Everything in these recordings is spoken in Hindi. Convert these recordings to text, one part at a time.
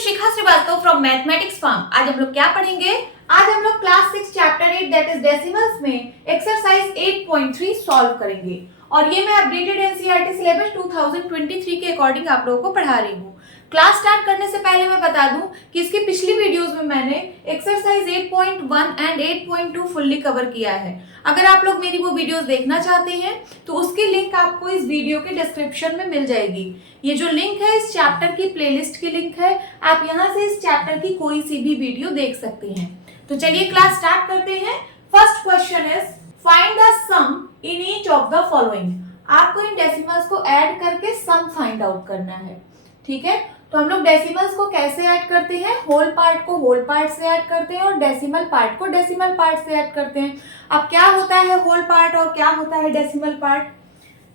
Shikha Srivastava from mathematics farm. आज हम लोग क्या पढ़ेंगे? आज हम लोग class 6 chapter 8 that is decimals में एक्सरसाइज 8.3 सॉल्व करेंगे और ये मैं अपडेटेड एनसीईआरटी सिलेबस 2023 के अकॉर्डिंग आप लोगों को पढ़ा रही हूँ। क्लास स्टार्ट करने से पहले मैं बता दूं कि इसकी पिछली वीडियोस में मैंने एक्सरसाइज 8.1 एंड 8.2 फुल्ली कवर किया है। अगर आप लोग मेरी वो वीडियोस देखना चाहते हैं तो उसकी लिंक आपको इस वीडियो के डिस्क्रिप्शन में मिल जाएगी। ये जो लिंक है इस चैप्टर की प्लेलिस्ट की लिंक है, आप यहाँ से इस चैप्टर की कोई सी भी वीडियो देख सकते हैं। तो चलिए क्लास स्टार्ट करते हैं। First question is find the sum in each of the following. आपको इन डेसिमल्स को ऐड करके सम फाइंड आउट करना है, ठीक है। तो हम लोग डेसिमल्स को कैसे ऐड करते हैं? होल पार्ट को होल पार्ट से ऐड करते हैं और डेसिमल पार्ट को डेसिमल पार्ट से ऐड करते हैं। अब क्या होता है होल पार्ट और क्या होता है डेसिमल पार्ट,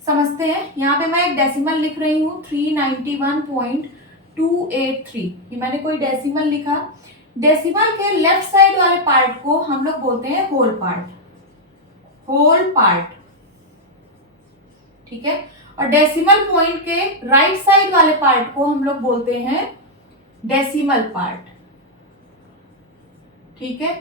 समझते हैं। यहाँ पे मैं एक डेसिमल लिख रही हूँ 391.283। ये मैंने कोई डेसिमल लिखा। डेसिमल के लेफ्ट साइड वाले पार्ट को हम लोग बोलते हैं होल पार्ट, होल पार्ट, ठीक है। और डेसिमल पॉइंट के राइट साइड वाले पार्ट को हम लोग बोलते हैं डेसिमल पार्ट, ठीक है।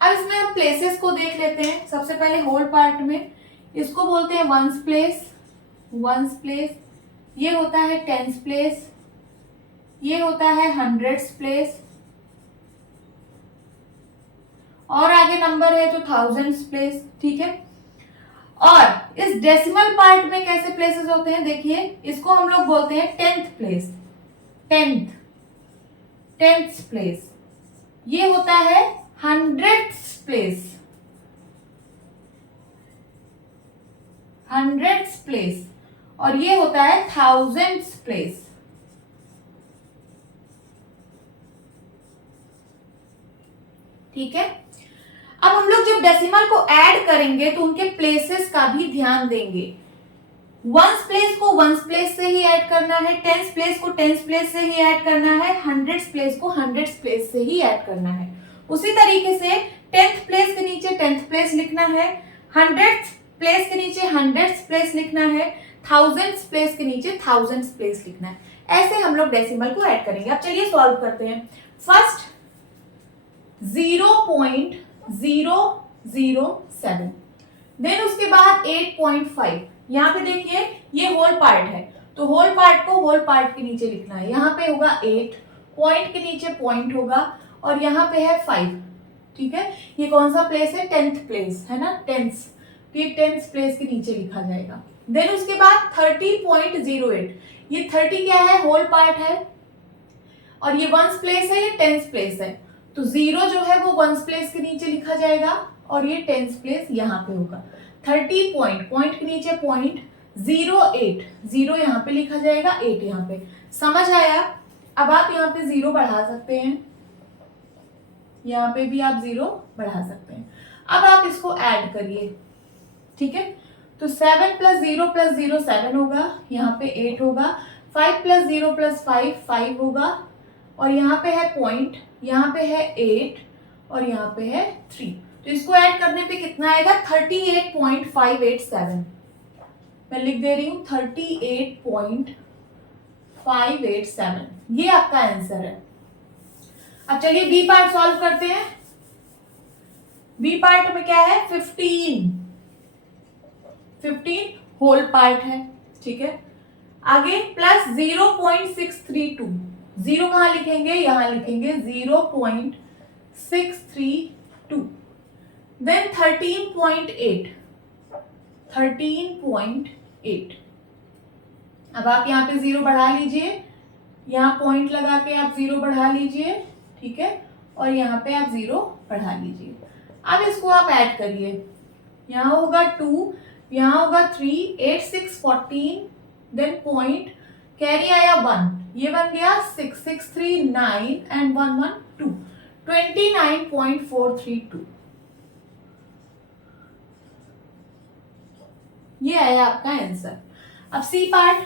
अब इसमें हम प्लेसेस को देख लेते हैं। सबसे पहले होल पार्ट में इसको बोलते हैं वंस प्लेस, वंस प्लेस। ये होता है टेंस प्लेस, ये होता है हंड्रेड्स प्लेस, और आगे नंबर है तो थाउजेंड्स प्लेस, ठीक है। और इस डेसिमल पार्ट में कैसे प्लेसेस होते हैं देखिए, इसको हम लोग बोलते हैं tenth place, tenth, tenth place. ये होता है हंड्रेड्स प्लेस, हंड्रेड्स प्लेस, और ये होता है थाउजेंड्स प्लेस, ठीक है। अब हम लोग जब डेसिमल को ऐड करेंगे तो उनके प्लेसेस का भी ध्यान देंगे। वंस प्लेस को वंस प्लेस से ही ऐड करना है, टेंस प्लेस को टेंस प्लेस से ही ऐड करना है, हंड्रेड्स प्लेस को हंड्रेड्स प्लेस से ही ऐड करना है। उसी तरीके से टेंथ प्लेस के नीचे टेंथ प्लेस लिखना है, हंड्रेड्स प्लेस के नीचे हंड्रेड्स प्लेस लिखना है, थाउजेंड्स प्लेस के नीचे थाउजेंड्स प्लेस लिखना है। ऐसे हम लोग डेसिमल को ऐड करेंगे। अब चलिए सॉल्व करते हैं। फर्स्ट 0.007, देन उसके बाद 8.5। यहाँ पे देखिए ये होल पार्ट है तो होल पार्ट को होल पार्ट के नीचे लिखना है। यहाँ पे होगा 8, पॉइंट के नीचे पॉइंट होगा, और यहाँ पे है 5, ठीक है। ये कौन सा प्लेस है? टेंथ प्लेस है ना, टेंथ। तो ये टेंथ प्लेस के नीचे लिखा जाएगा। देन उसके बाद 30.08, ये 30 क्या है? होल पार्ट है, और ये वंस प्लेस है, ये टेंथ प्लेस है। तो 0 जो है वो वंस प्लेस के नीचे लिखा जाएगा और ये टेंस प्लेस यहाँ पे होगा। 30 पॉइंट, पॉइंट के नीचे पॉइंट, 08, 0 यहाँ पे लिखा जाएगा, 8 यहाँ पे। समझ आया? अब आप यहाँ पे 0 बढ़ा सकते हैं, यहाँ पे भी आप 0 बढ़ा सकते हैं। अब आप इसको ऐड करिए, ठीक है। तो 7 + 0 + 0 7 होगा, यहाँ पे 8 होगा, 5 + 0 + 5 5 होगा, और यहाँ पे है पॉइंट, यहाँ पे है 8 और यहाँ पे है 3। तो इसको ऐड करने पे कितना आएगा? 38.587। मैं लिख दे रही हूँ 38.587। ये आपका आंसर है। अब चलिए बी पार्ट सॉल्व करते हैं। बी पार्ट में क्या है? 15 होल पार्ट है, ठीक है। आगे प्लस 0.632, 0 कहां लिखेंगे? यहां लिखेंगे 0.632। देन 13.8, 13.8। अब आप यहाँ पे 0 बढ़ा लीजिए, यहाँ पॉइंट लगा के आप 0 बढ़ा लीजिए, ठीक है, और यहाँ पे आप 0 बढ़ा लीजिए। अब इसको आप ऐड करिए। यहाँ होगा 2, यहाँ होगा 3, 8 6 14, देन पॉइंट, कैरी आया 1, ये बन गया 6 6 3 9 एंड 1 1 2, 29.432। ये आया आपका आंसर। अब सी पार्ट,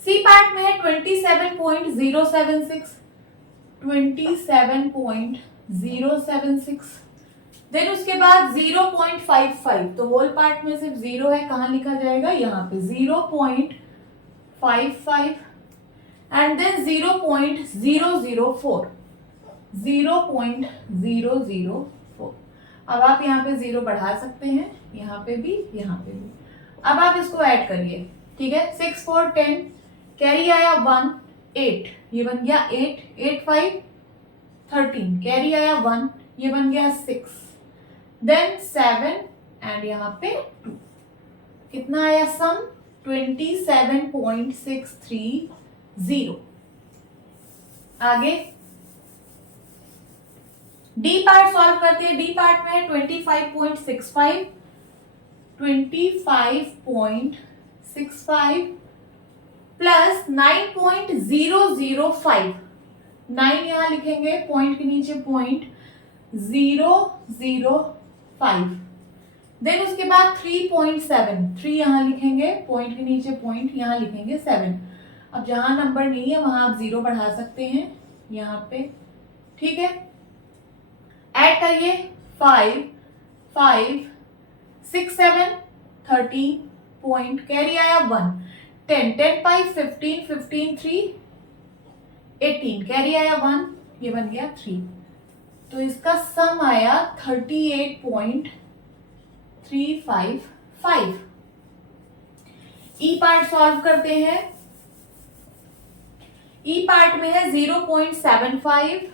सी पार्ट में है 27.076, 27.076। देन उसके बाद 0.55, तो होल पार्ट में सिर्फ 0 है, कहां लिखा जाएगा? यहाँ पे 0.55 0.55 and then 0.004. 0.004. अब आप यहाँ पे 0 बढ़ा सकते हैं, यहाँ पे भी, यहाँ पे भी. अब आप इसको ऐड करिए, ठीक है. 6 4 10, कैरी आया 1 8, ये बन गया 8. 8 5 13, कैरी आया 1, ये बन गया 6. देन 7 एंड यहाँ पे 2. कितना आया सम? 27.630. आगे डी पार्ट सॉल्व करते हैं. डी पार्ट में है 25.65 प्लस 9.005. 9 यहां लिखेंगे, पॉइंट के नीचे पॉइंट 005. देन उसके बाद 3.7. 3 यहां लिखेंगे, पॉइंट के नीचे पॉइंट, यहां लिखेंगे 7. अब जहां नंबर नहीं है वहां आप 0 बढ़ा सकते हैं, यहां पे, ठीक है. ऐड करिए 5 5 6 7 13, पॉइंट, कैरी आया 1. 10 10 5 15 15 3 18, कैरी आया 1, ये बन गया 3. तो इसका सम आया 38.355. ई पार्ट सॉल्व करते हैं. ई पार्ट में है 0.75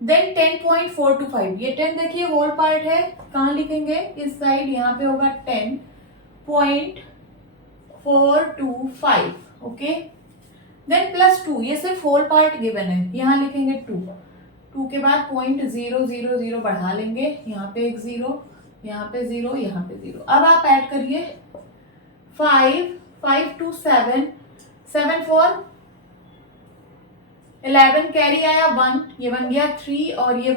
देन 10.425. ये 10 देखिए होल पार्ट है, कहां लिखेंगे? इस साइड, यहां पे होगा 10.425. ओके. देन प्लस 2, ये सिर्फ होल पार्ट गिवन है, यहां लिखेंगे 2. 2 के बाद 0.000 बढ़ा लेंगे, यहाँ पे एक 0, यहाँ पे 0, यहाँ पे 0. अब आप ऐड करिए 5 5 2 7 7 4 11, कैरी आया 1, ये बन गया 3 और ये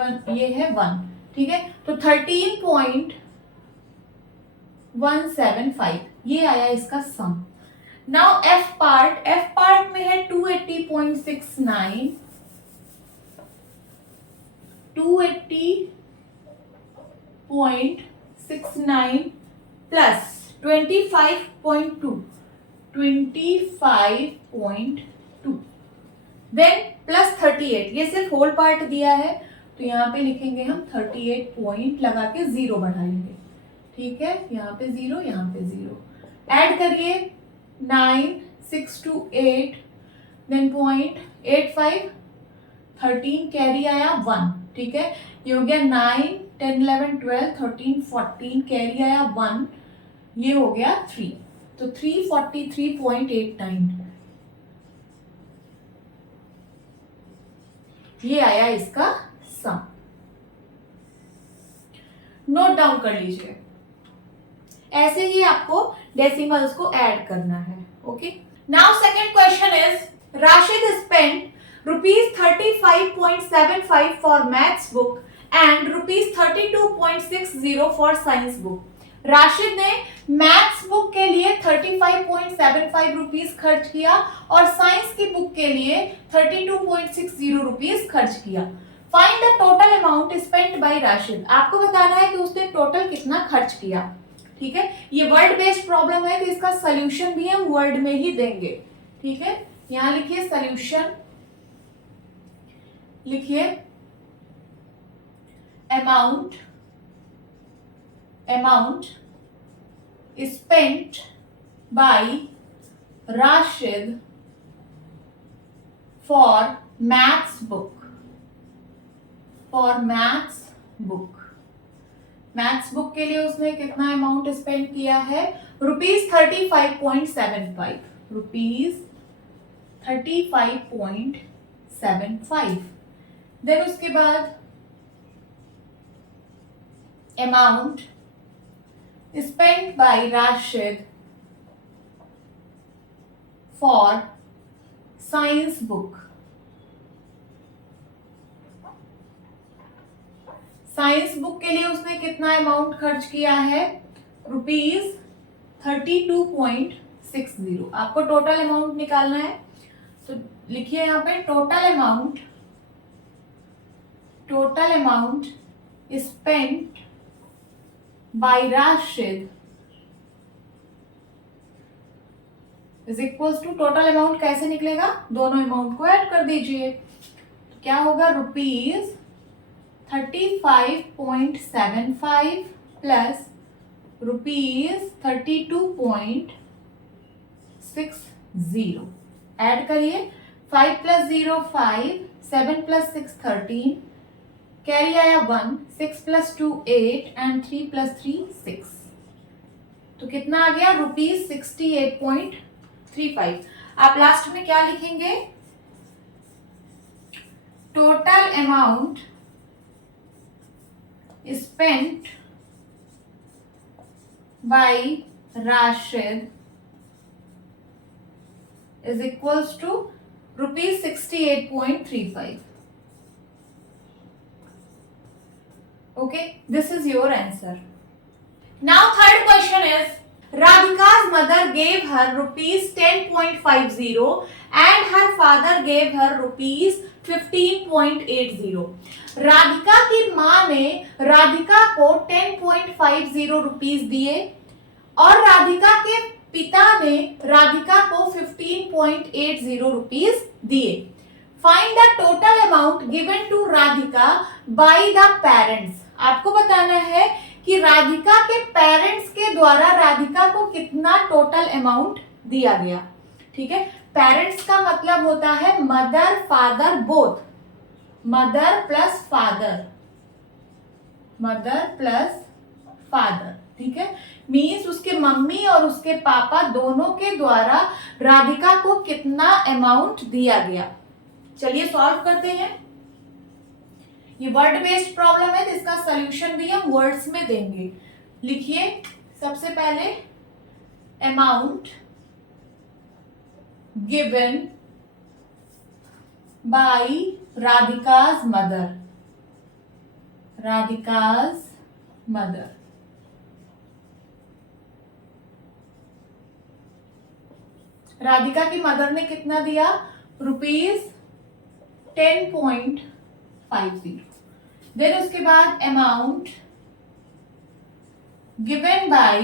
है 1, ठीक है. तो 13.175 ये आया इसका सम. नाउ एफ पार्ट में है 280.69 प्लस 25.2 देन प्लस 38. ये सिर्फ होल पार्ट दिया है, तो यहाँ पे लिखेंगे हम 38 पॉइंट लगा के 0 बढ़ा लेंगे, ठीक है. यहाँ पे 0, यहाँ पे 0. ऐड करिए 9 6 2 8 देन 0.85 13, कैरी आया 1, ठीक है. ये हो गया 9 10 11 12 13 14, कैरी आया 1, ये हो गया 3. तो 343.89 ये आया इसका सम. नोट डाउन कर लीजिए. ऐसे ही आपको डेसिमल्स को ऐड करना है. Okay. Now second question is Rashid spent ₹35.75 for maths book and ₹32.60 for science book. Rashid ने मैथ्स बुक के लिए 35.75 रुपीज खर्च किया और साइंस की बुक के लिए 32.60 रुपीज खर्च किया. Find the total amount spent by Rashid. आपको बताना है कि उसने टोटल कितना खर्च किया, ठीक है. ये वर्ड बेस्ड प्रॉब्लम है, तो इसका सोल्यूशन भी हम वर्ड में ही देंगे, ठीक है. यहां लिखिए सोल्यूशन, लिखिए amount spent by Rashid for maths book. Maths book के लिए उसने कितना अमाउंट स्पेंड किया है? ₹35.75. ₹35.75. देन उसके बाद amount spent by Rashid for science book. Science book के लिए उसने कितना अमाउंट खर्च किया है? ₹32.60. आपको टोटल अमाउंट निकालना है, तो लिखिए यहाँ पे total amount spent by Rashid is equals to total amount कैसे निकलेगा, दोनों अमाउंट को ऐड कर दीजिए। तो क्या होगा, ₹35.75 प्लस ₹32.60। ऐड करिए, 5 + 0 5, 7 + 6 13, कैरी आया 1, 6 + 2 8 एंड 3 + 3 6। तो कितना आ गया, ₹68.35। आप लास्ट में क्या लिखेंगे, total amount spent by Rashid is equals to ₹68.35। Okay, this is your answer. Now third question is, Radhika's mother gave her ₹10.50 and her father gave her ₹15.80। Radhika की माँ ने राधिका को 10.50 रुपीस दिए और राधिका के पिता ने राधिका को 15.80 रुपीस दिए। Find the total amount given to Radhika by the parents. आपको बताना है कि राधिका के पेरेंट्स के द्वारा राधिका को कितना टोटल अमाउंट दिया गया। ठीक है, पेरेंट्स का मतलब होता है mother father both, mother plus father, mother plus father. ठीक है, मीन्स उसके मम्मी और उसके पापा दोनों के द्वारा राधिका को कितना अमाउंट दिया गया। चलिए सॉल्व करते हैं। ये वर्ड बेस्ड प्रॉब्लम है तो इसका सॉल्यूशन भी हम वर्ड्स में देंगे। लिखिए सबसे पहले, amount given by Radhika's mother, Radhika's mother. Radhika की मदर ने कितना दिया, ₹10.50। देन उसके बाद amount given by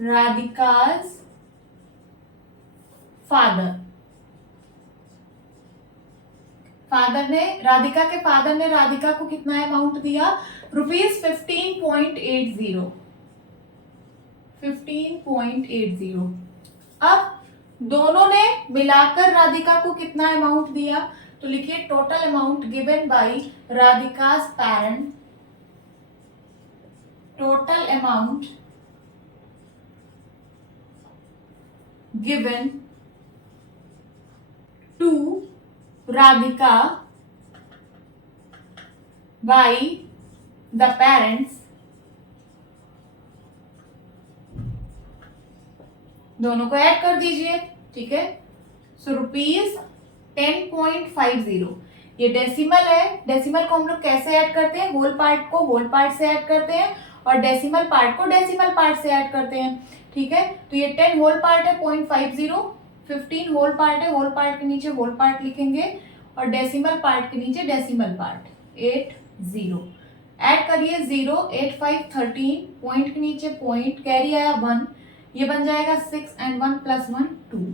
Radhika's father, father ने राधिका के फादर ने राधिका को कितना अमाउंट दिया, ₹15.80, 15.80। अब दोनों ने मिलाकर राधिका को कितना अमाउंट दिया, तो लिखिए total amount given by Radhika's parent, total amount given to Radhika by the parents, दोनों को ऐड कर दीजिए। ठीक है, सो ₹10.50। ये डेसिमल है, डेसिमल को हम लोग कैसे ऐड करते हैं, होल पार्ट को होल पार्ट से ऐड करते हैं और डेसिमल पार्ट को डेसिमल पार्ट से ऐड करते हैं। ठीक है, तो ये 10 होल पार्ट है 0.50, 15 होल पार्ट है, होल पार्ट के नीचे होल पार्ट लिखेंगे और डेसिमल पार्ट के नीचे डेसिमल पार्ट 80। ऐड करिए 0, 8, 5, 13, पॉइंट के नीचे पॉइंट, कैरी आया 1, ये बन जाएगा 6 एंड 1 + 1 2।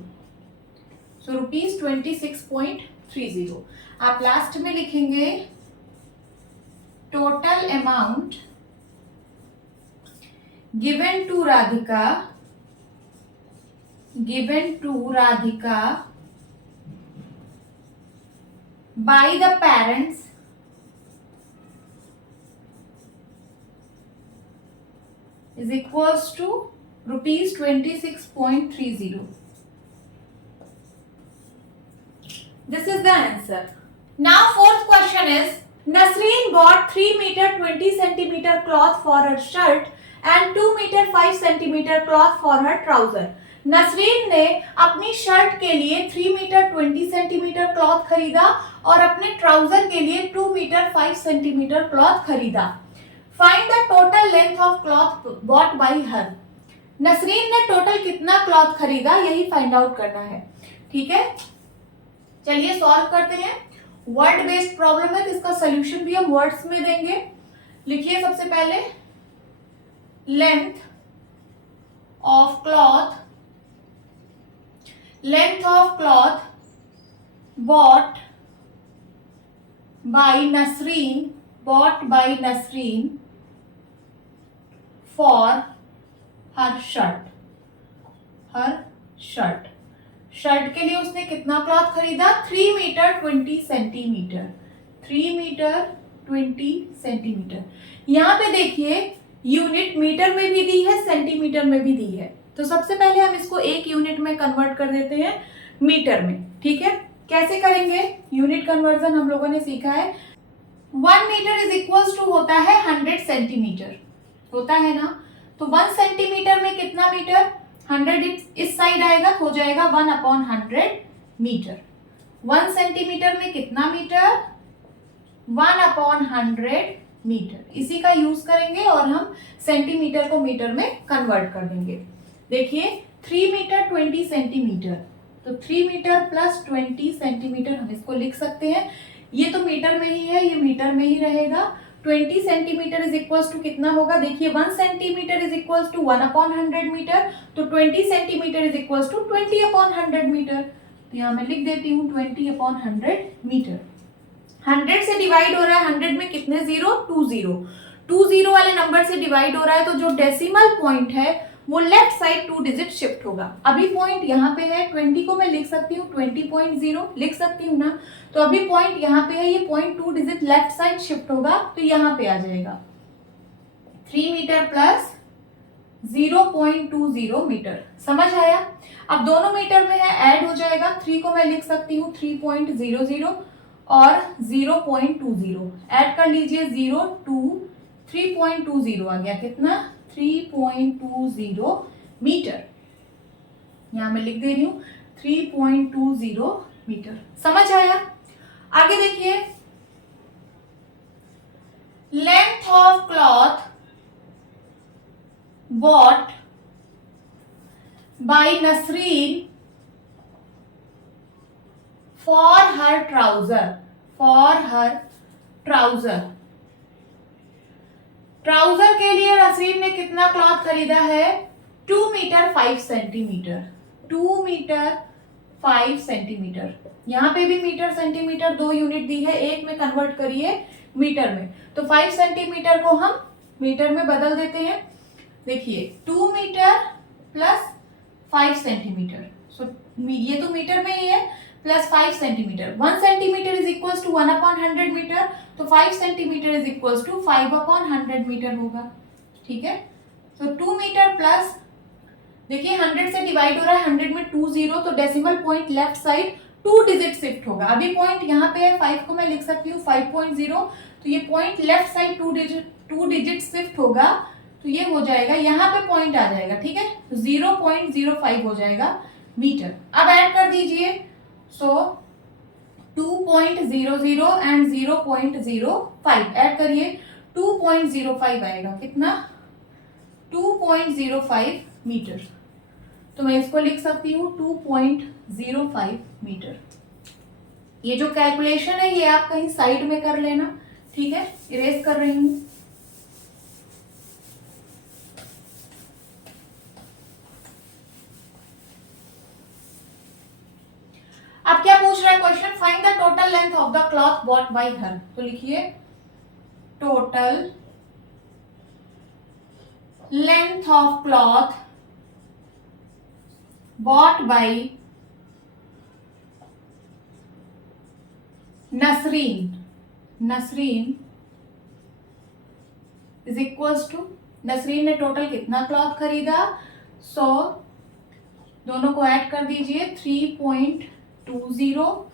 सो ₹26.30। आप लास्ट में लिखेंगे total amount given to Radhika, given to Radhika by the parents is equals to ₹26.30। This is the answer. Now fourth question is, Nasreen bought 3 meter 20 centimeter cloth for her shirt and 2 meter 5 centimeter cloth for her trouser. Nasreen ने अपनी शर्ट के लिए 3 मीटर 20 सेंटीमीटर क्लॉथ खरीदा और अपने ट्राउजर के लिए 2 मीटर 5 सेंटीमीटर क्लॉथ खरीदा। Find the total length of cloth bought by हर। नसरीन ने टोटल कितना क्लॉथ खरीदा, यही फाइंड आउट करना है। ठीक है, चलिए सॉल्व करते हैं। वर्ड बेस्ड प्रॉब्लम है तो इसका सॉल्यूशन भी हम वर्ड्स में देंगे। लिखिए सबसे पहले, length of cloth, length of cloth bought by Nasreen for her shirt. Shirt के लिए उसने कितना क्लॉथ खरीदा? 3 मीटर 20 सेंटीमीटर। 3 metre 20 centimetre. यहाँ पे देखिए यूनिट मीटर में भी दी है, सेंटीमीटर में भी दी है। तो सबसे पहले हम इसको एक यूनिट में कन्वर्ट कर देते हैं मीटर में। ठीक है, कैसे करेंगे? यूनिट कन्वर्जन हम लोगों ने सीखा है। 1 मीटर इज इक्वल्स टू होता है 100 सेंटीमीटर, होता है ना। तो 1 सेंटीमीटर में कितना मीटर? 100 इस साइड आएगा, हो जाएगा 1/100 मीटर। 1 सेंटीमीटर में कितना मीटर? 1/100 मीटर। इसी का यूज करेंगे और हम सेंटीमीटर को मीटर में कन्वर्ट कर देंगे। देखिए 3 मीटर 20 सेंटीमीटर, तो 3 मीटर प्लस 20 सेंटीमीटर हम इसको लिख सकते हैं। ये तो मीटर में ही है, ये मीटर में ही रहेगा। 20 सेंटीमीटर इज इक्वल्स टू कितना होगा? देखिए 1 centimetre is equals to 1/100 metre, तो 20 centimetre is equals to 20/100 metre. तो यहाँ मैं लिख देती हूँ 20/100 मीटर। 100 से डिवाइड हो रहा है, 100 में कितने जीरो? 2 जीरो वाले नंबर से डिवाइड हो रहा है, तो जो डेसिमल पॉइंट है वो लेफ्ट साइड 2 डिजिट शिफ्ट होगा। अभी पॉइंट यहाँ पे है, 20 को मैं लिख सकती हूँ 20.0 लिख सकती हूँ ना। तो अभी पॉइंट यहाँ पे है, ये point 2 digit left side shift होगा, तो यहाँ पे आ जाएगा 3 मीटर प्लस 0.20 मीटर। समझ आया? अब दोनों मीटर में है, ऐड हो जाएगा। 3 को मैं लिख सकती हूँ 3.00 और 0.20 ऐड कर लीजिए। 0 2 3.20 आ गया, कितना? 3.20 मीटर। यहां मैं लिख दे रही हूं 3.20 मीटर। समझ आया? आगे देखिए, length of cloth bought bye Nasreen for her trouser. Trouser के लिए नसरीन ने कितना क्लॉथ खरीदा है? 2 मीटर 5 सेंटीमीटर। 2 metre 5 centimetre. यहाँ पे भी मीटर सेंटीमीटर 2 यूनिट दी है, एक में कन्वर्ट करिए मीटर में। तो 5 सेंटीमीटर को हम मीटर में बदल देते हैं। देखिए 2 मीटर प्लस 5 सेंटीमीटर, सो ये तो मीटर में ही है, plus 5 centimetre. 1 centimetre is equals to 1/100 metre, तो 5 centimetre is equals to 5/100 metre होगा। ठीक है, तो 2 मीटर प्लस, देखिए 100 से डिवाइड हो रहा है, 100 में 2 जीरो, तो decimal point left side 2 digit shift होगा। अभी पॉइंट यहाँ पे है, 5 को मैं लिख सकती हूँ 5.0, तो ये point left side 2 digit shift होगा, तो ये हो जाएगा, यहाँ पे पॉइंट आ जाएगा। ठीक है, 0.05 हो जाएगा मीटर। अब ऐड कर दीजिए, सो 2.00 एंड 0.05 ऐड करिए, 2.05 आएगा, कितना? 2.05 मीटर। तो मैं इसको लिख सकती हूँ 2.05 मीटर। ये जो कैलकुलेशन है ये आप कहीं साइड में कर लेना। ठीक है, इरेज कर रही हूं। अब क्या पूछ रहा है question? Find the total length of the cloth bought by her. तो लिखिए total length of cloth bought by Nasreen is equals to, Nasreen ने टोटल कितना क्लॉथ खरीदा? 100। दोनों को ऐड कर दीजिए, 3.20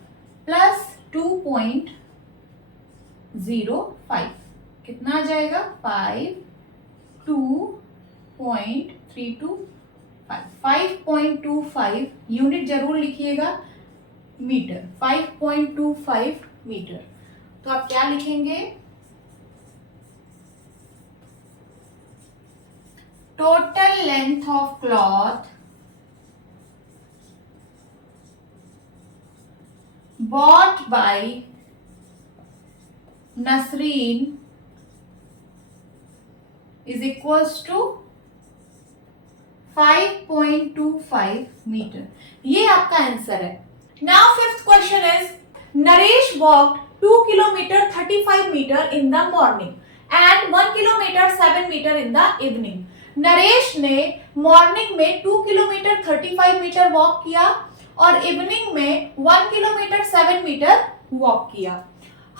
प्लस 2.05 कितना आ जाएगा? 5.232 5.25 यूनिट जरूर लिखिएगा, मीटर। 5.25 मीटर। तो आप क्या लिखेंगे? Total length of cloth bought by Nasreen is equals to 5.25 metre. ये आपका आंसर है। Now fifth question is Naresh walked 2 kilometre 35 metre in the morning and 1 kilometre 7 metre in the evening. Naresh ने मॉर्निंग में 2 किलोमीटर 35 मीटर वॉक किया और इवनिंग में 1 किलोमीटर 7 मीटर वॉक किया।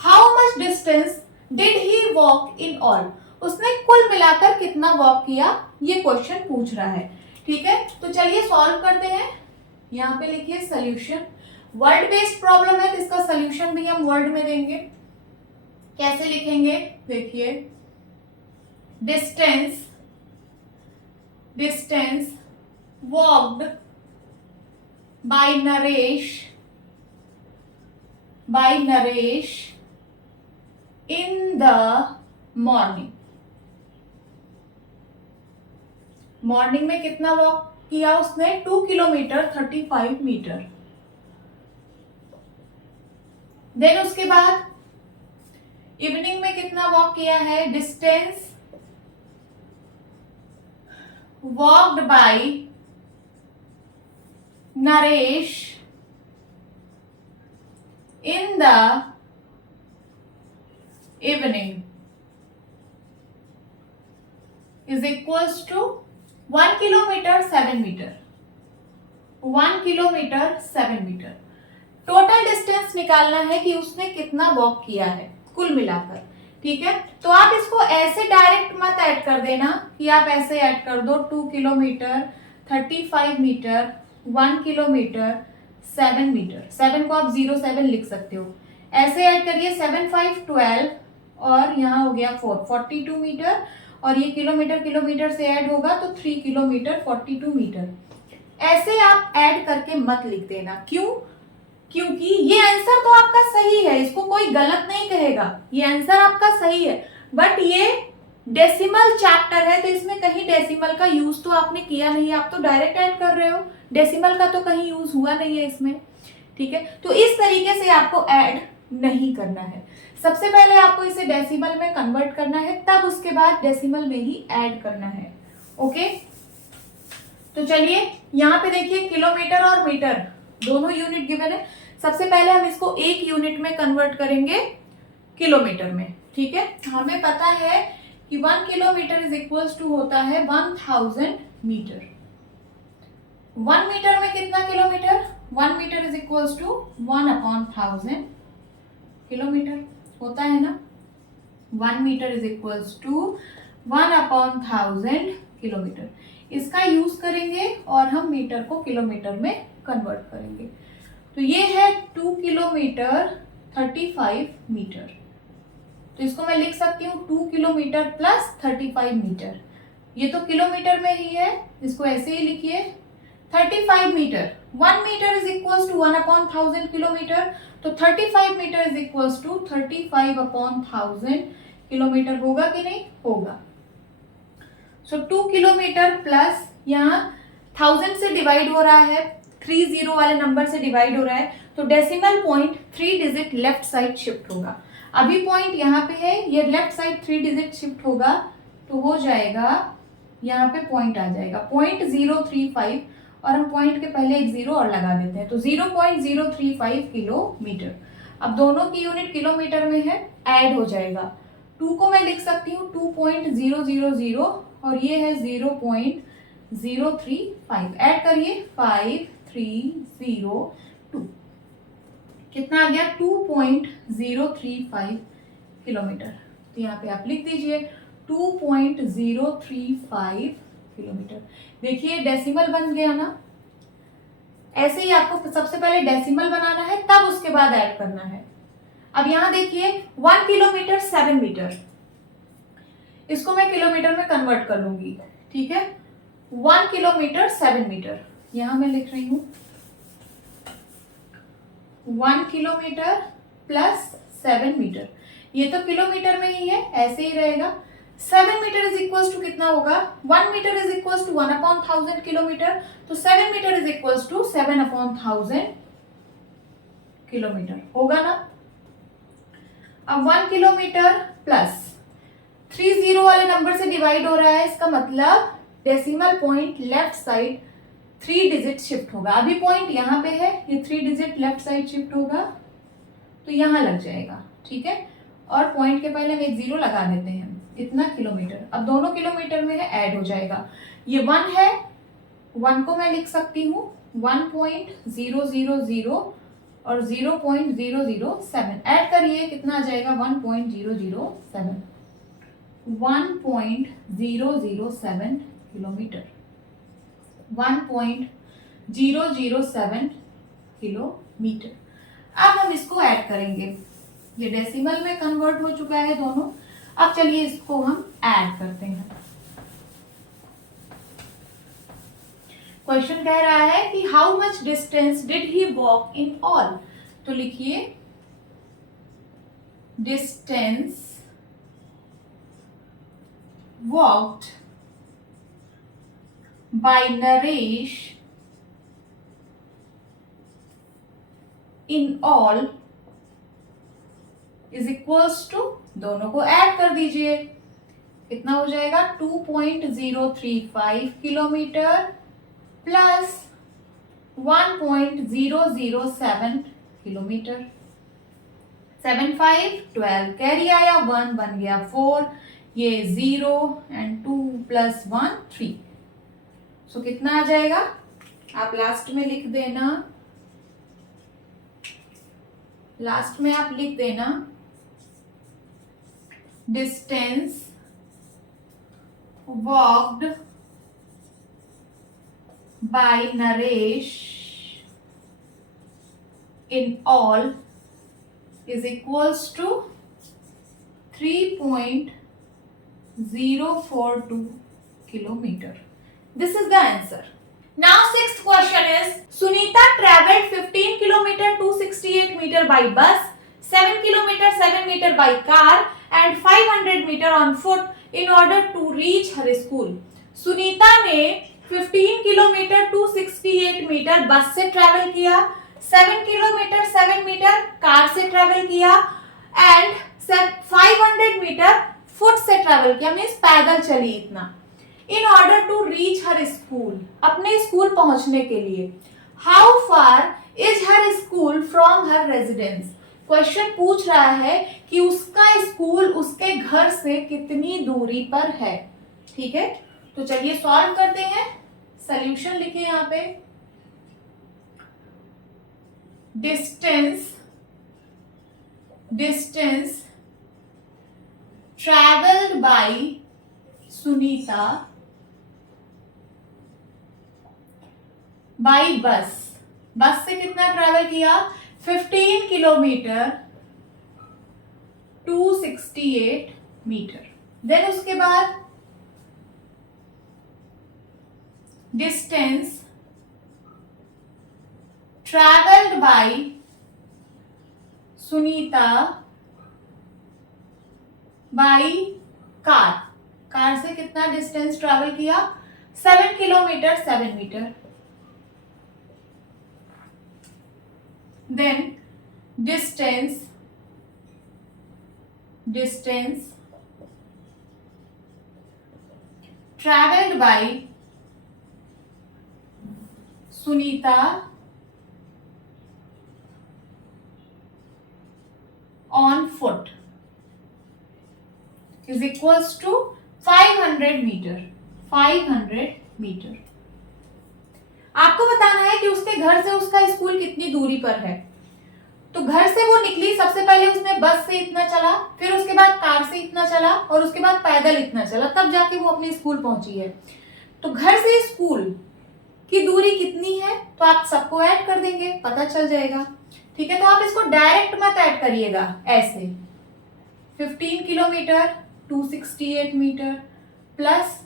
How much distance did he walk in all? उसने कुल मिलाकर कितना वॉक किया, ये क्वेश्चन पूछ रहा है। ठीक है, तो चलिए सॉल्व करते हैं। यहाँ पे लिखिए सॉल्यूशन। वर्ड बेस्ड प्रॉब्लम है तो इसका सॉल्यूशन भी हम वर्ड में देंगे। कैसे लिखेंगे? देखिए, distance walked by Naresh in the morning। Morning में कितना वॉक किया उसने? 2 किलोमीटर 35 मीटर। देन उसके बाद इवनिंग में कितना वॉक किया है? Distance walked by Naresh in the evening is equals to 1 kilometer 7 meter। 1 kilometre 7 metre. Total distance निकालना है कि उसने कितना वॉक किया है कुल मिलाकर। ठीक है, तो आप इसको ऐसे डायरेक्ट मत ऐड कर देना कि आप ऐसे ऐड कर दो 2 किलोमीटर 35 मीटर 1 किलोमीटर 7 मीटर। 7 को आप 07 लिख सकते हो। ऐसे ऐड करिए 7 5 12 और यहाँ हो गया 4 42 मीटर और ये किलोमीटर से ऐड होगा तो 3 किलोमीटर 42 मीटर। ऐसे आप ऐड करके मत लिख देना। क्यों? क्योंकि ये आंसर तो आपका सही है, इसको कोई गलत नहीं कहेगा, ये आंसर आपका सही है, बट ये डेसिमल चैप्टर है तो इसमें कहीं डेसिमल का यूज तो आपने किया नहीं, आप तो डायरेक्ट ऐड कर रहे हो, डेसिमल का तो कहीं यूज हुआ नहीं है इसमें। ठीक है, तो इस तरीके से आपको ऐड नहीं करना है। सबसे पहले आपको इसे डेसिमल में कन्वर्ट करना है, तब उसके बाद डेसिमल में ही ऐड करना है। ओके, तो चलिए यहाँ पे देखिए किलोमीटर और मीटर दोनों यूनिट गिवन है। सबसे पहले हम इसको एक यूनिट में कन्वर्ट करेंगे किलोमीटर में। ठीक है, हमें पता है कि 1 किलोमीटर इज इक्वल्स टू होता है 1000 मीटर। 1 मीटर में कितना kilometre? 1 metre is equals to 1/1000 kilometre होता है ना। 1 metre is equals to 1/1000 kilometre. इसका यूज करेंगे और हम मीटर को किलोमीटर में कन्वर्ट करेंगे। तो ये है 2 किलोमीटर 35 मीटर। तो इसको मैं लिख सकती हूँ 2 किलोमीटर प्लस 35 मीटर। ये तो किलोमीटर में ही है, इसको ऐसे ही लिखिए 35 metre. 1 metre is equals to 1/1000 kilometre, तो 35 metre is equals to 35/1000 kilometre. होगा कि नहीं? होगा। सो 2 किलोमीटर प्लस यहाँ 1000 से डिवाइड हो रहा है, 30 वाले नंबर से डिवाइड हो रहा है, तो decimal point 3 digit left side shift होगा। अभी पॉइंट यहाँ पे है, ये लेफ्ट साइड 3 डिजिट शिफ्ट होगा तो हो जाएगा, यहाँ पे पॉइंट आ जाएगा 0.035 और हम पॉइंट के पहले एक जीरो और लगा देते हैं तो 0.035 किलोमीटर। अब दोनों की यूनिट किलोमीटर में है, ऐड हो जाएगा। 2 को मैं लिख सकती हूँ 2.000 और ये है 0.035। ऐड करिए 5302, कितना आ गया? 2.035 किलोमीटर। तो यहाँ पे आप लिख दीजिए 2.035 किलोमीटर। देखिए डेसिमल बन गया ना। ऐसे ही आपको सबसे पहले डेसिमल बनाना है, तब उसके बाद ऐड करना है। अब यहाँ देखिए 1 किलोमीटर 7 मीटर, इसको मैं किलोमीटर में कन्वर्ट कर लूंगी। ठीक है, 1 किलोमीटर 7 मीटर, यहां मैं लिख रही हूं 1 किलोमीटर प्लस 7 मीटर। ये तो किलोमीटर में ही है, ऐसे ही रहेगा। 7 मीटर इज इक्वल्स टू कितना होगा? 1 metre is equals to 1/1000 kilometre, तो 7 metre is equals to 7/1000 kilometre होगा ना। अब 1 किलोमीटर प्लस 30 वाले नंबर से डिवाइड हो रहा है, इसका मतलब decimal point left side 3 digit shift होगा। अभी पॉइंट यहाँ पे है, ये 3 डिजिट लेफ्ट साइड शिफ्ट होगा तो यहाँ लग जाएगा, ठीक है। और पॉइंट के पहले हम एक 0 लगा देते हैं, इतना किलोमीटर। अब दोनों किलोमीटर में है, ऐड हो जाएगा। ये 1 है, 1 को मैं लिख सकती हूँ 1.000 और 0.007 ऐड करिए, कितना आ जाएगा 1.007 1.007 किलोमीटर, 1.007 किलोमीटर। अब हम इसको ऐड करेंगे, ये डेसिमल में कन्वर्ट हो चुका है दोनों। अब चलिए इसको हम ऐड करते हैं। क्वेश्चन कह रहा है कि how much distance did he walk in all. तो लिखिए distance walked by Naresh in all is equals to, दोनों को ऐड कर दीजिए, कितना हो जाएगा 2.035 किलोमीटर प्लस 1.007 किलोमीटर। 7 5 12 कैरी आया, 1 बन गया 4, ये 0 एंड 2 प्लस 1 3। सो कितना आ जाएगा, आप लास्ट में लिख देना, लास्ट में आप लिख देना distance walked by Naresh in all is equals to 3.042 kilometer. This is the answer. Now sixth question is Sunita traveled 15 kilometer 268 meter by bus, 7 kilometer 7 meter by car and 500 meter on foot in order to reach her school. Sunita ने 15 किलोमीटर 268 मीटर बस से ट्रैवल किया, 7 किलोमीटर 7 मीटर कार से ट्रैवल किया एंड 500 मीटर फुट से ट्रैवल किया, मीन्स पैदल चली इतना। In order to reach her school, अपने स्कूल पहुंचने के लिए। How far is her school from her residence. Question पूछ रहा है कि उसका स्कूल उसके घर से कितनी दूरी पर है, ठीक है। तो चलिए सॉल्व करते हैं। सॉल्यूशन लिखिए यहां पे, distance travelled by Sunita by bus, bus से कितना ट्रैवल किया 15 किलोमीटर 268 मीटर। देन उसके बाद distance travelled by Sunita by car, car से कितना डिस्टेंस ट्रैवल किया 7 kilometre 7 metre. Then distance travelled by Sunita on foot is equals to 500 metre. 500 metre. आपको बताना है कि उसके घर से उसका स्कूल कितनी दूरी पर है। तो घर से वो निकली, सबसे पहले उसने बस से इतना चला, फिर उसके बाद कार से इतना चला और उसके बाद पैदल इतना चला, तब जाके वो अपने स्कूल पहुंची है। तो घर से स्कूल की दूरी कितनी है तो आप सबको ऐड कर देंगे, पता चल जाएगा, ठीक है। तो आप इसको डायरेक्ट मत ऐड करिएगा, ऐसे 15 किलोमीटर 268 मीटर प्लस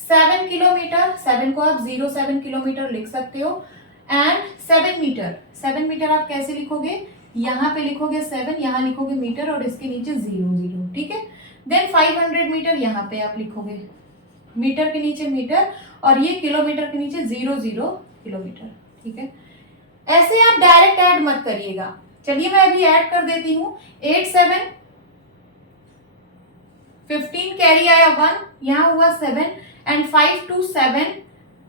7 किलोमीटर, 7 को आप 07 किलोमीटर लिख सकते हो एंड 7 मीटर, 7 मीटर आप कैसे लिखोगे, यहाँ पे लिखोगे 7, यहाँ लिखोगे मीटर और इसके नीचे 0, ठीक है। देन 500 मीटर यहाँ पे आप लिखोगे, मीटर के नीचे मीटर और ये किलोमीटर के नीचे 00 किलोमीटर, ठीक है। ऐसे आप डायरेक्ट ऐड मत करिएगा। चलिए मैं अभी ऐड कर देती हूँ। 8 7 15 कैरी आया 1, यहाँ हुआ 7 एंड 5 to 7,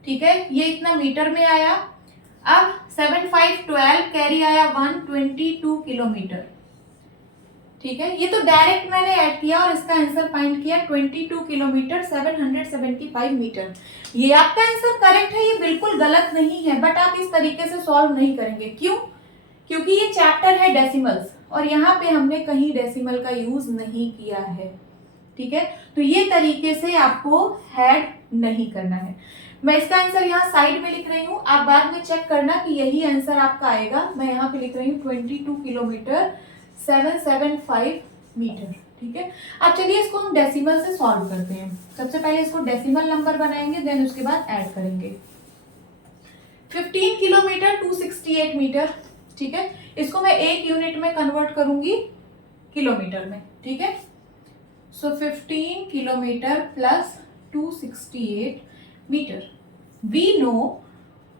ठीक है, ये इतना मीटर में आया। अब 7 5 12 कैरी आया 122 किलोमीटर, ठीक है। ये तो डायरेक्ट मैंने ऐड किया और इसका आंसर फाइंड किया 22 किलोमीटर 775 मीटर। ये आपका आंसर करेक्ट है, ये बिल्कुल गलत नहीं है, बट आप इस तरीके से सॉल्व नहीं करेंगे। क्यों? क्योंकि ये चैप्टर है डेसिमल्स और यहाँ पे हमने कहीं डेसिमल का यूज नहीं किया है, ठीक है। तो ये तरीके से आपको ऐड नहीं करना है। मैं इसका आंसर यहाँ साइड में लिख रही हूँ, आप बाद में चेक करना कि यही आंसर आपका आएगा। मैं यहाँ पे लिख रही हूँ 22 किलोमीटर 775 मीटर, ठीक है। अब चलिए इसको हम डेसिमल से सॉल्व करते हैं। सबसे पहले इसको डेसिमल नंबर बनाएंगे, देन उसके बाद ऐड करेंगे। 15 किलोमीटर 268 मीटर, ठीक है। इसको मैं एक यूनिट में कन्वर्ट करूंगी किलोमीटर में, ठीक है। So 15 kilometre plus 268 metre. We know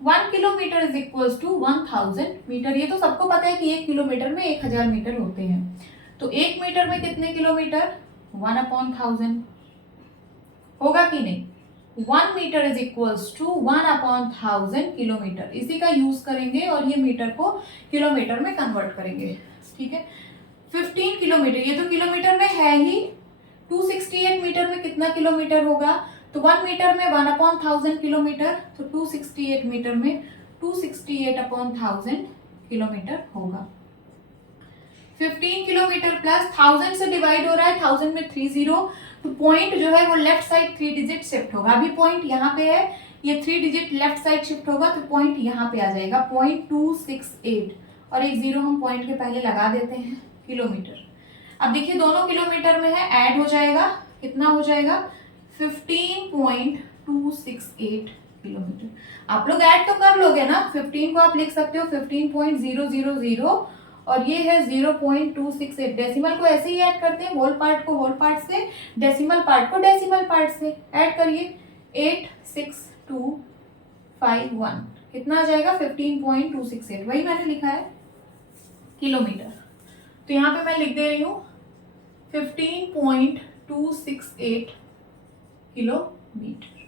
1 kilometre is equals to 1000 metre. ये तो सबको पता है कि 1 किलोमीटर में 1000 मीटर होते हैं। तो 1 मीटर में कितने किलोमीटर? 1/1000 होगा कि नहीं? 1 metre is equals to 1/1000 kilometre. इसी का यूज करेंगे और ये मीटर को किलोमीटर में कन्वर्ट करेंगे, ठीक है। 15 किलोमीटर, ये तो किलोमीटर में है ही। 268 मीटर में कितना किलोमीटर होगा? तो 1 मीटर में 1/1000 किलोमीटर, तो 268 मीटर में 268/1000 किलोमीटर होगा। 15 किलोमीटर प्लस 1000 से डिवाइड हो रहा है, 1000 में 30, तो पॉइंट जो है वो लेफ्ट साइड 3 डिजिट शिफ्ट होगा। अभी पॉइंट यहाँ पे है, ये 3 डिजिट लेफ्ट साइड शिफ्ट होगा तो पॉइंट यहाँ पे आ जाएगा 0.268 और एक जीरो हम पॉइंट के पहले लगा देते हैं, किलोमीटर। अब देखिए दोनों किलोमीटर में है, ऐड हो जाएगा, कितना हो जाएगा? 15.268 किलोमीटर। आप लोग ऐड तो कर लोगे ना, 15 को आप लिख सकते हो 15.000 और ये है 0.268। डेसिमल को ऐसे ही ऐड करते हैं, होल पार्ट को होल पार्ट से, डेसिमल पार्ट को डेसिमल पार्ट से। ऐड करिए 86251, कितना आ जाएगा? 15.268, वही मैंने लिखा है किलोमीटर। तो यहाँ पे मैं लिख दे रही हूँ 15.268 किलोमीटर।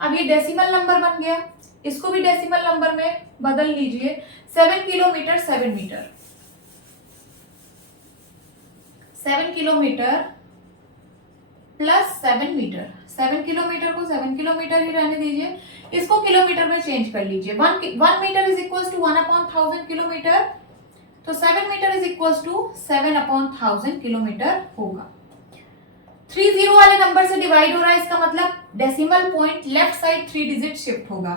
अब ये डेसिमल नंबर बन गया, इसको भी डेसिमल नंबर में बदल लीजिए। 7 kilometre 7 metre, 7 kilometre plus 7 metre. 7 kilometre को 7 किलोमीटर ही रहने दीजिए, इसको किलोमीटर में चेंज कर लीजिए। 1 metre is equal to 1/1000 kilometre, तो 7 metre is equal to 7/1000 kilometre होगा। 30 वाले नंबर से डिवाइड हो रहा है, इसका मतलब decimal point left side 3 digit shift होगा।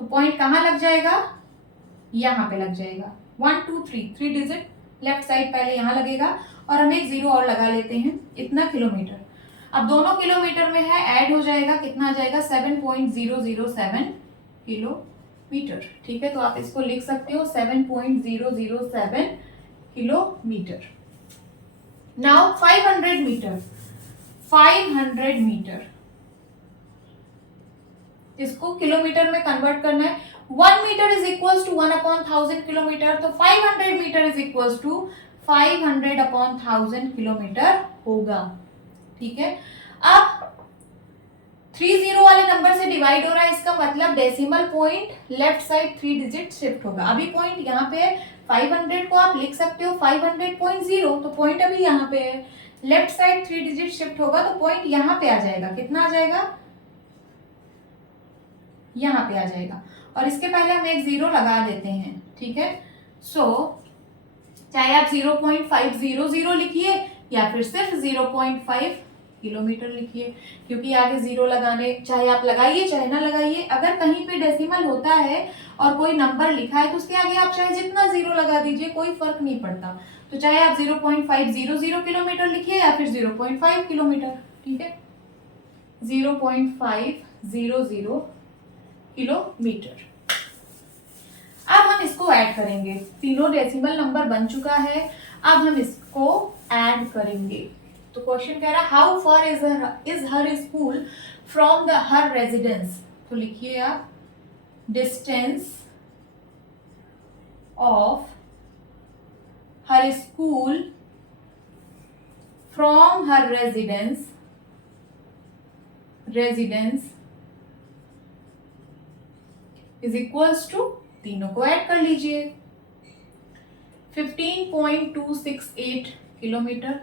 तो पॉइंट कहां लग जाएगा? यहां पे लग जाएगा। 1 2 3 डिजिट लेफ्ट साइड पहले यहां लगेगा और हम एक जीरो और लगा लेते हैं, इतना किलोमीटर। अब दोनों किलोमीटर में है, ऐड हो जाएगा, कितना आ जाएगा? 7.007 किलोमीटर, ठीक है। तो आप इसको लिख सकते हो 7.007 किलोमीटर। नाउ 500 मीटर, 500 मीटर, इसको किलोमीटर में कन्वर्ट करना है। 1 metre is equal to 1/1000 kilometre, तो 500 metre is equal to 500/1000 kilometre होगा, ठीक है। अब 30 वाले नंबर से डिवाइड हो रहा है, इसका मतलब decimal point left side 3 digit shift होगा। अभी पॉइंट यहाँ पे है, 500 को आप लिख सकते हो 500.0, तो पॉइंट अभी यहाँ पे है, लेफ्ट साइड 3 डिजिट शिफ्ट होगा तो पॉइंट यहाँ पे आ जाएगा, कितना आ जाएगा? यहाँ पे आ जाएगा और इसके पहले हम एक जीरो लगा देते हैं, ठीक है। सो चाहे आप 0.500 लिखिए या फिर सिर्फ 0.5 किलोमीटर लिखिए, क्योंकि आगे जीरो लगाने, चाहे आप लगाइए चाहे ना लगाइए, अगर कहीं पे डेसिमल होता है और कोई नंबर लिखा है तो उसके आगे आप चाहे जितना जीरो लगा दीजिए, कोई फर्क नहीं पड़ता। तो चाहे आप 0.500 किलोमीटर लिखिए या फिर 0.5 किलोमीटर, ठीक है। 0.500 किलोमीटर। अब हम इसको ऐड करेंगे, तीनों डेसिमल नंबर बन चुका है, अब हम इसको ऐड करेंगे। तो क्वेश्चन कह रहा है how far is her school from the her residence. तो लिखिए आप distance of her school from her residence residence is equals to, तीनों को ऐड कर लीजिए, 15.268 किलोमीटर।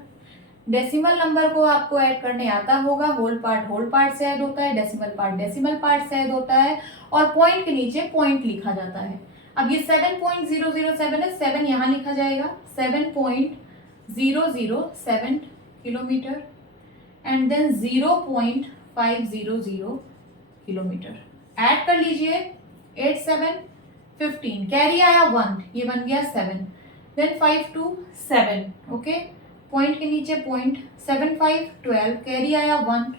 डेसिमल नंबर को आपको ऐड करने आता होगा, होल पार्ट से ऐड होता है, डेसिमल पार्ट डेसिमल पार्ट से ऐड होता है, और पॉइंट के नीचे पॉइंट लिखा जाता है। अब ये 7.007 है, 7 यहाँ लिखा जाएगा, 7.007 kilometre, and then 0.500 kilometre. Add कर लीजिए, 8 7 15, कैरी आया 1, ये बन गया 7, देन 5 2 7, ओके, पॉइंट के नीचे पॉइंट, 7 5 12, कैरी आया 1,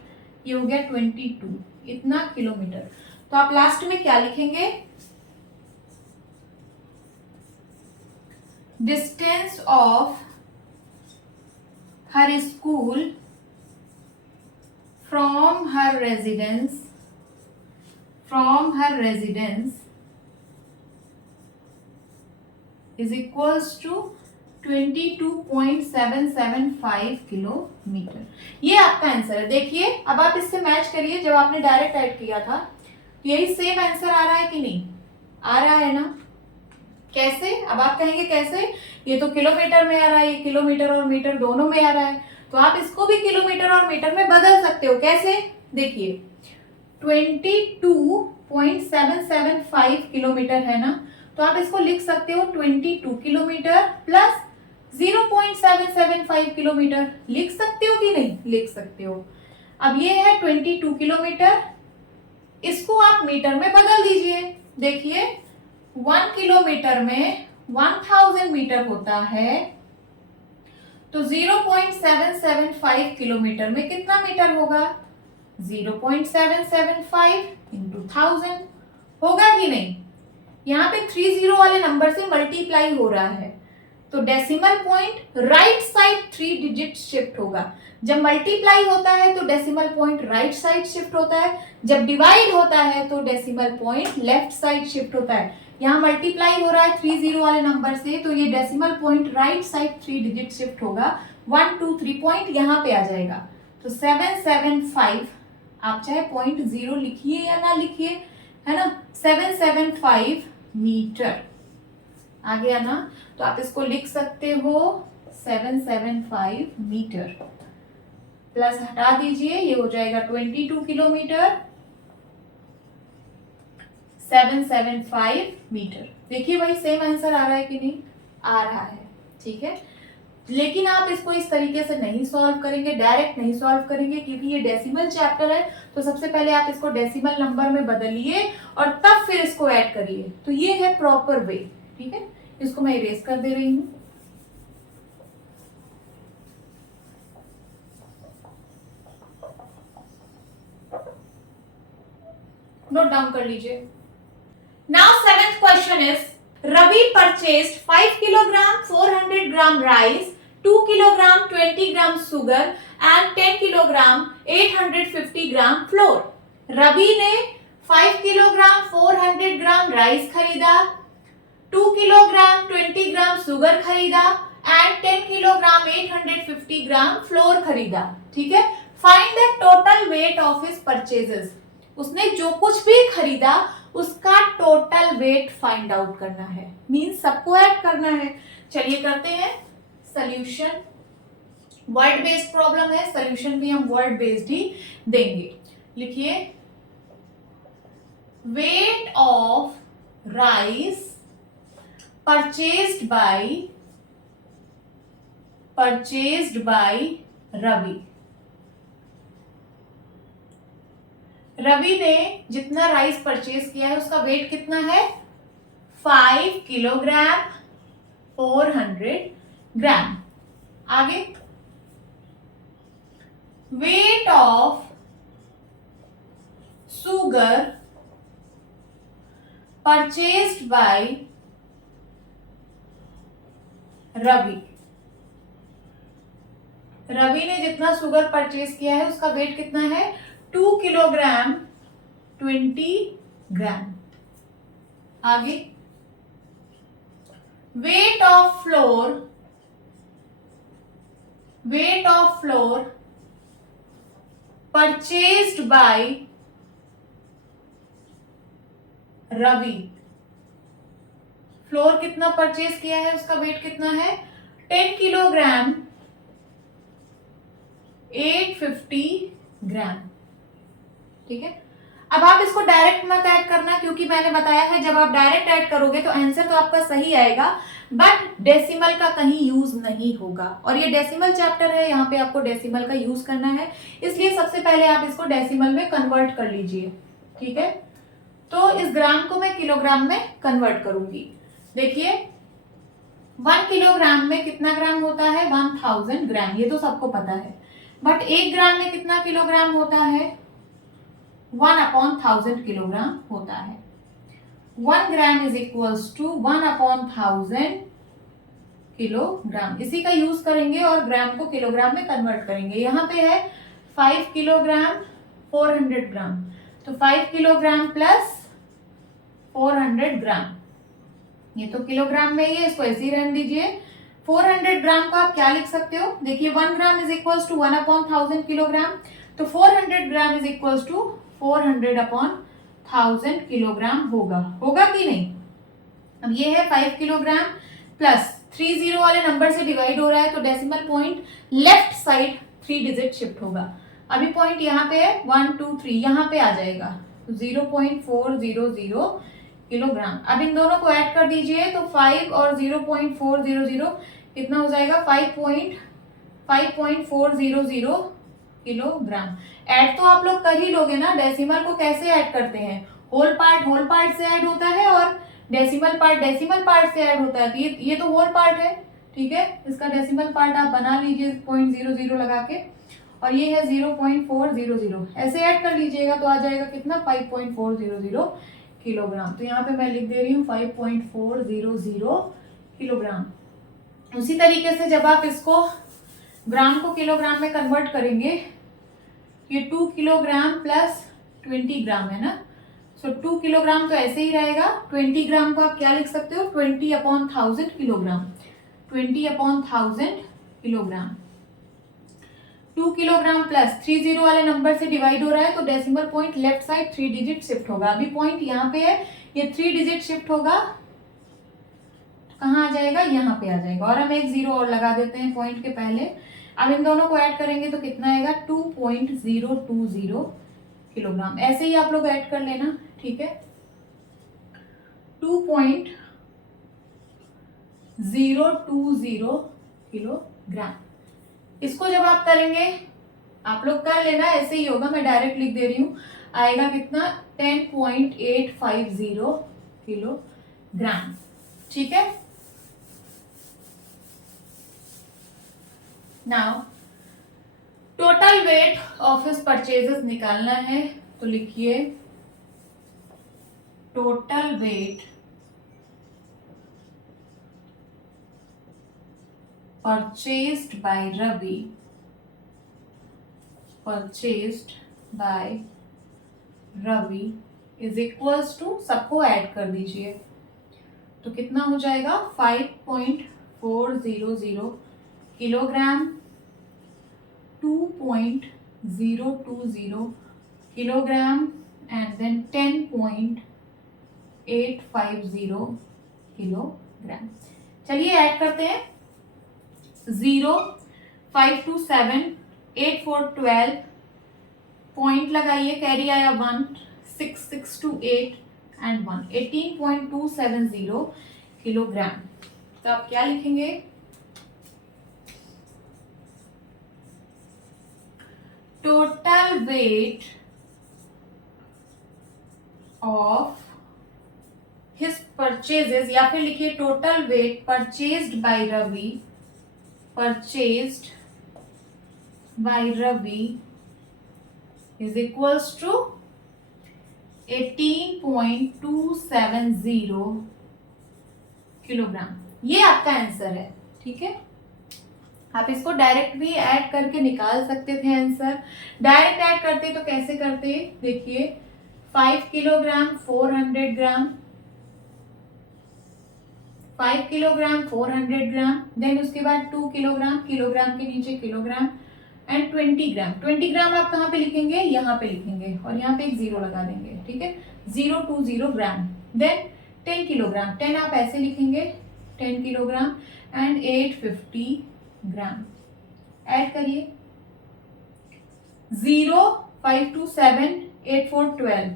ये हो गया 22, इतना किलोमीटर। तो आप लास्ट में क्या लिखेंगे, distance of her school from her residence is equals to 22.775 kilometre. ये आपका आंसर है। देखिए अब आप इससे मैच करिए, जब आपने डायरेक्ट ऐड किया था यही सेम आंसर आ रहा है कि नहीं, आ रहा है ना। कैसे, अब आप कहेंगे कैसे, ये तो किलोमीटर में आ रहा है, ये किलोमीटर और मीटर दोनों में आ रहा है, तो आप इसको भी किलोमीटर और मीटर में बदल सकते हो। कैसे, देखिए 22.775 किलोमीटर है ना, तो आप इसको लिख सकते हो 22 किलोमीटर प्लस 0.775 किलोमीटर। लिख सकते हो कि नहीं, लिख सकते हो। अब ये है 22 किलोमीटर, इसको आप मीटर में बदल दीजिए। देखिए 1 किलोमीटर में 1000 मीटर होता है, तो 0.775 किलोमीटर में कितना मीटर होगा, 0.775 इंटू 1000 होगा कि नहीं। यहाँ पे 30 वाले नंबर से मल्टीप्लाई हो रहा है, तो decimal point right side 3 digit shift होगा। जब मल्टीप्लाई होता है तो decimal point right side shift होता है, जब डिवाइड होता है तो decimal point left side shift होता है। यहाँ मल्टीप्लाई हो रहा है 30 वाले नंबर से, तो ये decimal point right side 3 digit shift होगा, 1 2 3 पॉइंट यहाँ पे आ जाएगा, तो 775, आप चाहे 0.0 लिखिए या ना लिखिए, है ना, 775 मीटर आ गया ना। तो आप इसको लिख सकते हो 775 मीटर, प्लस हटा दीजिए, ये हो जाएगा 22 किलोमीटर, 775 मीटर। देखिए भाई सेम आंसर आ रहा है कि नहीं, आ रहा है, ठीक है। लेकिन आप इसको इस तरीके से नहीं सॉल्व करेंगे, डायरेक्ट नहीं सॉल्व करेंगे, क्योंकि ये डेसिमल चैप्टर है, तो सबसे पहले आप इसको डेसिमल नंबर में बदलिए और तब फिर इसको ऐड करिए। तो ये है प्रॉपर वे, ठीक है। इसको मैं इरेज कर दे रही हूं। नोट डाउन कर लीजिए। Now 7th question is, Ravi purchased 5 kilogram 400 gram rice, 2 kilogram 20 gram sugar and 10 kilogram 850 gram flour. Ravi ने 5 किलोग्राम 400 ग्राम राइस खरीदा, 2 किलोग्राम 20 ग्राम शुगर खरीदा एंड 10 किलोग्राम 850 ग्राम फ्लोर खरीदा, ठीक है। Find the total weight of his purchases. उसने जो कुछ भी खरीदा उसका टोटल वेट फाइंड आउट करना है, मींस सबको ऐड करना है। चलिए करते हैं सॉल्यूशन। वर्ड बेस्ड प्रॉब्लम है, सॉल्यूशन भी हम वर्ड बेस्ड ही देंगे। लिखिए, weight of rice purchased by Ravi. Ravi ने जितना राइस परचेज किया है उसका वेट कितना है, 5 किलोग्राम 400 ग्राम। आगे, weight of sugar purchased by Ravi. Ravi ने जितना शुगर परचेज किया है उसका वेट कितना है, 2 किलोग्राम 20 ग्राम। आगे, weight of flour purchased by Ravi. Flour कितना परचेज किया है, उसका वेट कितना है 10 किलोग्राम 850 ग्राम। ठीक है, अब आप इसको डायरेक्ट मत ऐड करना, क्योंकि मैंने बताया है जब आप डायरेक्ट ऐड करोगे तो आंसर तो आपका सही आएगा, बट डेसिमल का कहीं यूज नहीं होगा। और ये डेसिमल चैप्टर है, यहाँ पे आपको डेसिमल का यूज करना है, इसलिए सबसे पहले आप इसको डेसिमल में कन्वर्ट कर लीजिए। ठीक है, तो इस ग्राम को मैं किलोग्राम में कन्वर्ट करूंगी। देखिए 1 किलोग्राम में कितना ग्राम होता है 1000 ग्राम, ये तो सबको पता है। बट 1 ग्राम में कितना किलोग्राम होता है 1/1000 किलोग्राम होता है। 1 gram is equals to 1/1000 kilogram. इसी का यूज करेंगे और ग्राम को किलोग्राम में कन्वर्ट करेंगे। यहाँ पे है 5 किलोग्राम 400 ग्राम, तो 5 किलोग्राम प्लस 400 ग्राम, ये तो किलोग्राम में ही है, इसको ऐसे ही रहने दीजिए। 400 ग्राम को आप क्या लिख सकते हो, देखिए 1 gram is equals to 1/1000 kilogram, तो 400 gram is equals to 400/1000 kilogram होगा कि नहीं। अब ये है 5 किलोग्राम प्लस 30 वाले नंबर से डिवाइड हो रहा है, तो decimal point left side 3 digit shift होगा। अभी पॉइंट यहाँ पे है 1 2 3, यहाँ पे आ जाएगा, तो 0.400 किलोग्राम। अब इन दोनों को ऐड कर दीजिए, तो 5 और 0.400 कितना हो जाएगा 5.400 किलोग्राम। ऐड तो आप लोग कर ही लोगे ना, डेसिमल को कैसे ऐड करते हैं, होल पार्ट से ऐड होता है और डेसिमल पार्ट से ऐड होता है। तो ये तो होल पार्ट है, ठीक है, इसका डेसिमल पार्ट आप बना लीजिए 0.00 लगा के, और ये है 0.400, ऐसे ऐड कर लीजिएगा तो आ जाएगा कितना 5.400 किलोग्राम। तो यहाँ पे मैं लिख दे रही हूँ 5.400 किलोग्राम। उसी तरीके से जब आप इसको ग्राम को किलोग्राम में कन्वर्ट करेंगे, ये 2 किलोग्राम प्लस 20 ग्राम है ना, सो 2 किलोग्राम तो ऐसे ही रहेगा। 20 ग्राम को आप क्या लिख सकते हो 20/1000 किलोग्राम, 20/1000 किलोग्राम। 2 किलोग्राम प्लस 30 वाले नंबर से डिवाइड हो रहा है, तो decimal point left side 3 digit shift होगा। अभी पॉइंट यहाँ पे है, ये 3 डिजिट शिफ्ट होगा, कहाँ आ जाएगा यहाँ पे आ जाएगा, और हम एक 0 और लगा देते हैं पॉइंट के पहले। अब इन दोनों को ऐड करेंगे तो कितना आएगा 2.020 किलोग्राम। ऐसे ही आप लोग ऐड कर लेना, ठीक है, 2.020 किलोग्राम। इसको जब आप करेंगे, आप लोग कर लेना, ऐसे ही होगा, मैं डायरेक्ट लिख दे रही हूं, आएगा कितना 10.850 किलोग्राम। ठीक है, now total weight of his purchases निकालना है, तो लिखिए total weight purchased by Ravi is equals to, सबको ऐड कर दीजिए, तो कितना हो जाएगा 5.400 kilogram, 2.020 kilogram and then 10.850 kilogram. चलिए ऐड करते हैं, 0 5 2 7 8 4 12, पॉइंट लगाइए, कैरी आया 1 6 6 2 8 एंड 1 18.270 किलोग्राम। तो आप क्या लिखेंगे, total weight of his purchases, या फिर लिखिए total weight purchased by Ravi is equals to 18.270 kilogram. ये आपका आंसर है, ठीक है। आप इसको डायरेक्ट भी ऐड करके निकाल सकते थे आंसर। डायरेक्ट ऐड करते तो कैसे करते, देखिए 5 किलोग्राम 400 ग्राम, 5 किलोग्राम 400 ग्राम, देन उसके बाद 2 किलोग्राम, किलोग्राम के नीचे किलोग्राम, एंड 20 ग्राम। 20 ग्राम आप कहाँ पे लिखेंगे, यहाँ पे लिखेंगे और यहाँ पे एक 0 लगा देंगे, ठीक है, 020 ग्राम। देन 10 किलोग्राम, 10 आप ऐसे लिखेंगे 10 किलोग्राम एंड 850 ग्राम। ऐड करिए 0 5 2 7 8 4 12,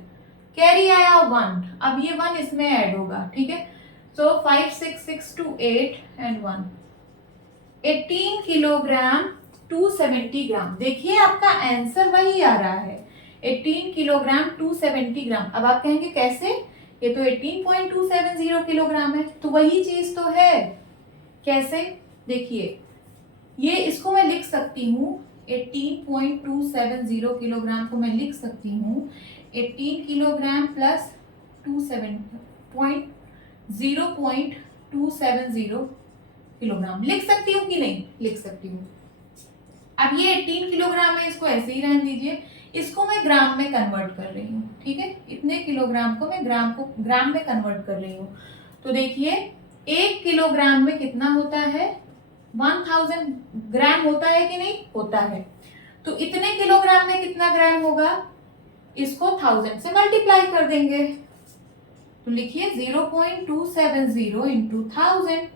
कैरी आया 1, अब ये 1 इसमें ऐड होगा, ठीक है। सो 5 6 6 2 8 एंड 1, 18 किलोग्राम 270 ग्राम। देखिए आपका आंसर वही आ रहा है, 18 किलोग्राम 270 ग्राम। अब आप कहेंगे कैसे, ये तो 18.270 किलोग्राम है, तो वही चीज तो है। कैसे, देखिए ये इसको मैं लिख सकती हूँ 18.270 किलोग्राम को मैं लिख सकती हूँ 18 किलोग्राम प्लस 0.270 किलोग्राम। लिख सकती हूँ कि नहीं, लिख सकती हूँ। अब ये 18 किलोग्राम है, इसको ऐसे ही रहने दीजिए, इसको मैं ग्राम में कन्वर्ट कर रही हूँ, ठीक है, इतने किलोग्राम को मैं ग्राम में कन्वर्ट कर रही हूँ। तो देखिए 1 किलोग्राम में कितना होता है, 1000 ग्राम होता है कि नहीं, होता है। तो इतने किलोग्राम में कितना ग्राम होगा, इसको 1000 से मल्टीप्लाई कर देंगे, तो लिखिए 0.270 इंटू 1000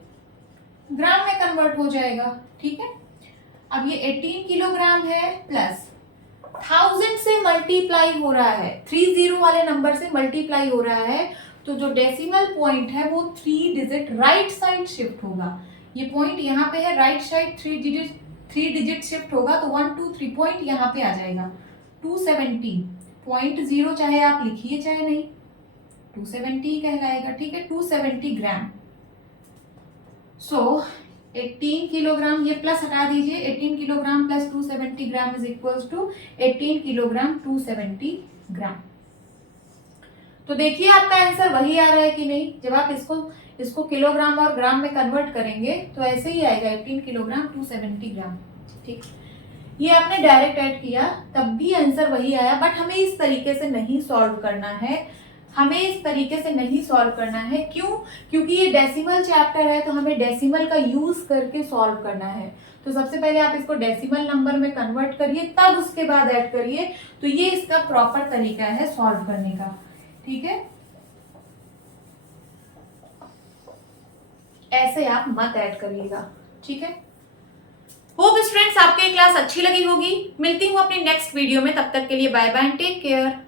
ग्राम में कन्वर्ट हो जाएगा, ठीक है। अब ये 18 किलोग्राम है प्लस 1000 से मल्टीप्लाई हो रहा है, 30 वाले नंबर से मल्टीप्लाई हो रहा है, तो जो डेसिमल पॉइंट है वो 3 डिजिट राइट साइड शिफ्ट होगा। ये पॉइंट यहाँ पे है, राइट साइड 3 डिजिट शिफ्ट होगा, तो 1 2 3 पॉइंट यहाँ पे आ जाएगा 270.0, चाहे आप लिखिए चाहे नहीं, 270 कहलाएगा, ठीक है, 270 ग्राम। सो 18 किलोग्राम, ये प्लस हटा दीजिए, 18 kilogram plus 270 gram is equals to 18 kilogram 270 gram. तो देखिए आपका आंसर वही आ रहा है कि नहीं। जब आप इसको किलोग्राम और ग्राम में कन्वर्ट करेंगे तो ऐसे ही आएगा 18 किलोग्राम 270 ग्राम, ठीक। ये आपने डायरेक्ट ऐड किया तब भी आंसर वही आया, बट हमें इस तरीके से नहीं सॉल्व करना है, हमें इस तरीके से नहीं सॉल्व करना है। क्यों, क्योंकि ये डेसिमल चैप्टर है, तो हमें डेसिमल का यूज करके सॉल्व करना है। तो सबसे पहले आप इसको डेसिमल नंबर में कन्वर्ट करिए, तब उसके बाद ऐड करिए, तो ये इसका प्रॉपर तरीका है सॉल्व करने का, ठीक है। ऐसे आप मत ऐड करिएगा, ठीक है। होप स्टूडेंट्स आपके क्लास अच्छी लगी होगी। मिलती हूँ अपनी नेक्स्ट वीडियो में, तब तक के लिए बाय बाय, टेक केयर।